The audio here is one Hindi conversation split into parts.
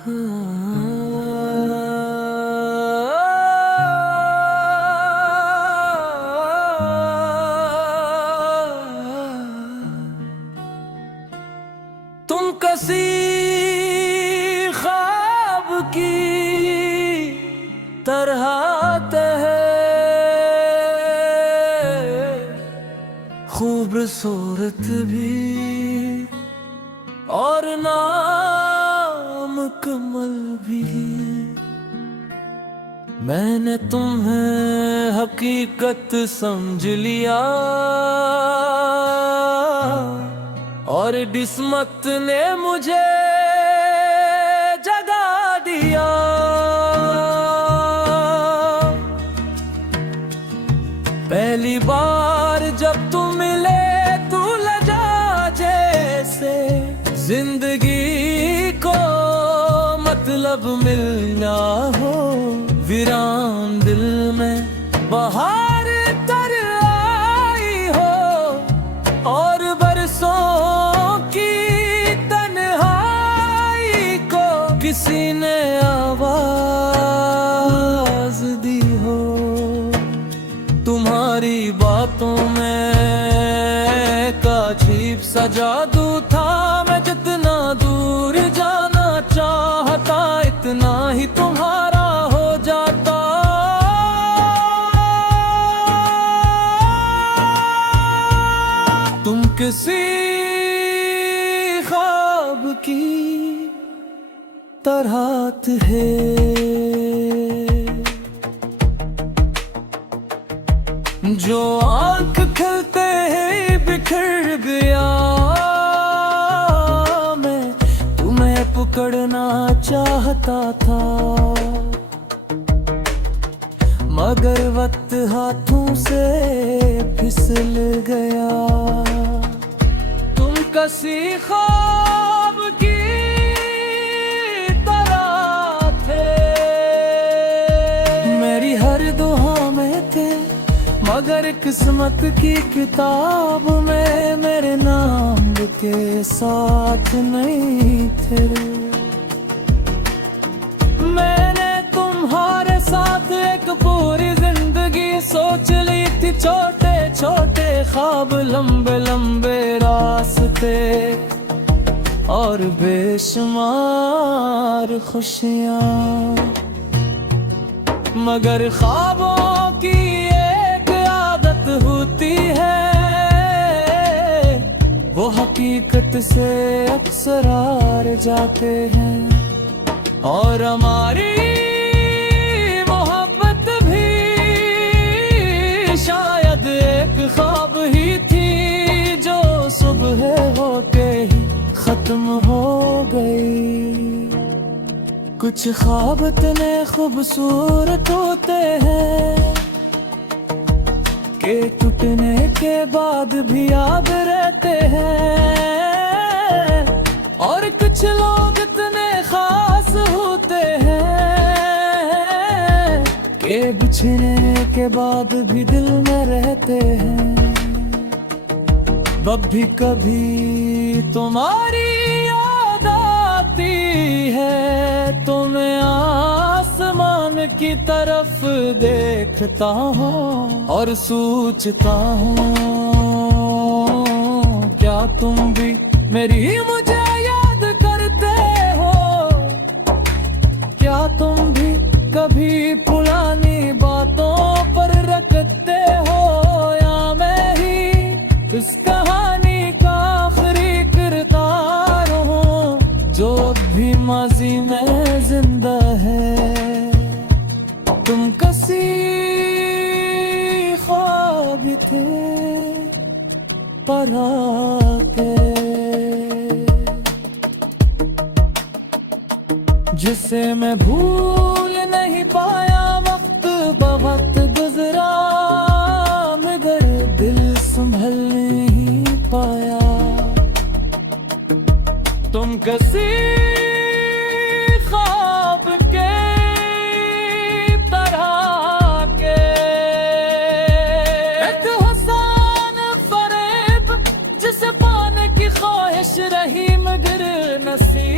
तुम कसी ख्वाब की तरह है, खूबसूरत भी और नाम कमल भी। मैंने तुम्हें हकीकत समझ लिया और किस्मत ने मुझे जगा दिया। पहली बार जब तुम मिले तू लजा जैसे, जिंदगी को मतलब मिलना हो। वीरान दिल में बहार तर आई हो और बरसों की तन्हाई को किसी ने आवाज दी हो। तुम्हारी बातों में का अजीब सा जादू था। मैं जितना दूर जाना चाहता इतना ही तुम्हारा हो जाता। तुम किसी ख्वाब की तरह थे, जो आंख खुलते ही बिखर गया। मैं तुम्हें पकड़ना चाहता था मगर वक्त हाथों से फिसल गया। तुम किसी ख्वाब की तरह थे, मेरी हर दुआ में थे मगर किस्मत की किताब में मेरे नाम के साथ नहीं थे। मैंने तुम्हारे साथ एक पूरी जिंदगी सोच ली थी। छोटे छोटे ख्वाब, लंबे लंबे रास्ते और बेशुमार खुशियाँ, मगर ख्वाबों की होती है वो हकीकत से अक्सर हार जाते हैं। और हमारी मोहब्बत भी शायद एक ख्वाब ही थी जो सुबह होते ही खत्म हो गई। कुछ ख्वाब इतने खूबसूरत होते हैं के टूटने के बाद भी याद रहते हैं। और कुछ लोग इतने खास होते हैं के बिछड़ने के बाद भी दिल में रहते हैं। कभी कभी तुम्हारी याद आती है तो मैं आसमान की तरफ देखता हूँ और सोचता हूँ क्या तुम भी मेरी मुझे याद करते हो। क्या तुम भी कभी पुरानी बातों पर रखते हो या मैं ही इस कहानी का आखिरी किरदार हूँ जो भी माजी में जिंदा है। तुम किसी ख्वाब थे पर आके जिसे मैं भूल नहीं पाया। वक्त बहुत गुजरा मगर दिल संभल नहीं पाया। तुम किसी ख्वाब के तरह के एक हसन फरेब जिसे पाने की ख्वाहिश रही मगर नसीब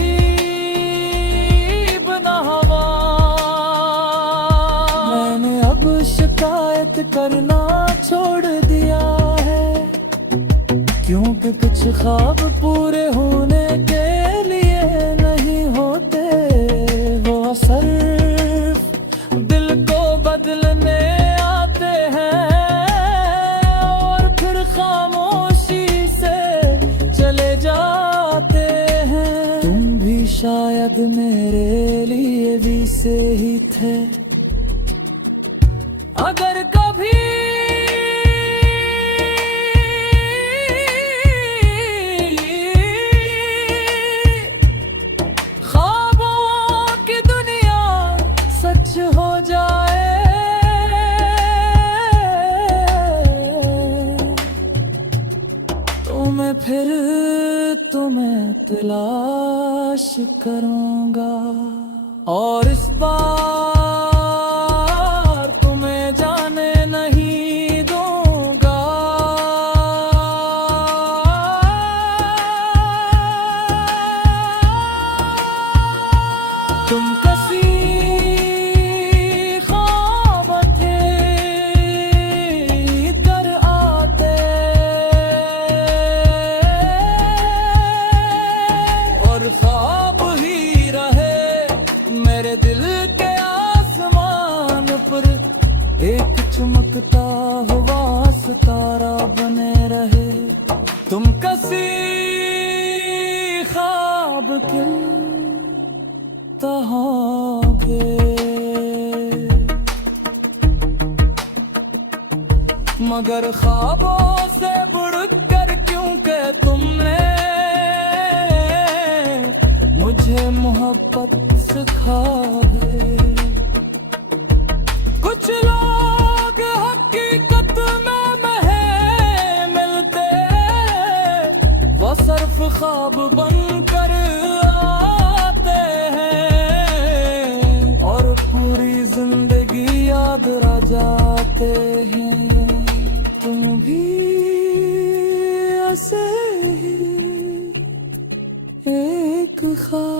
ख्वाब पूरे होने के लिए नहीं होते, वो सिर्फ दिल को बदलने आते हैं और फिर खामोशी से चले जाते हैं। तुम भी शायद मेरे लिए भी से ही थे, अगर कभी ख्वाबों की दुनिया सच हो जाए तो मैं फिर तुम्हें तलाश करूंगा और इस बार तुम्हें जाने नहीं दूंगा। तुम कसी ख्वाब थे, इधर आते और ख्वाब ही रहे मेरे दिल के आसमान पर, एक चमकता हुआ सितारा बने रहे। तुम कसी ख्वाब के होगे मगर ख्वाबों से बढ़कर क्योंकि तुमने मुझे मोहब्बत सिखा है। कुछ लोग हकीकत में मिलते, वो सिर्फ ख्वाब बनकर आते हैं और पूरी जिंदगी याद रह जाते हैं। तुम भी ऐसे ही एक ख्वाब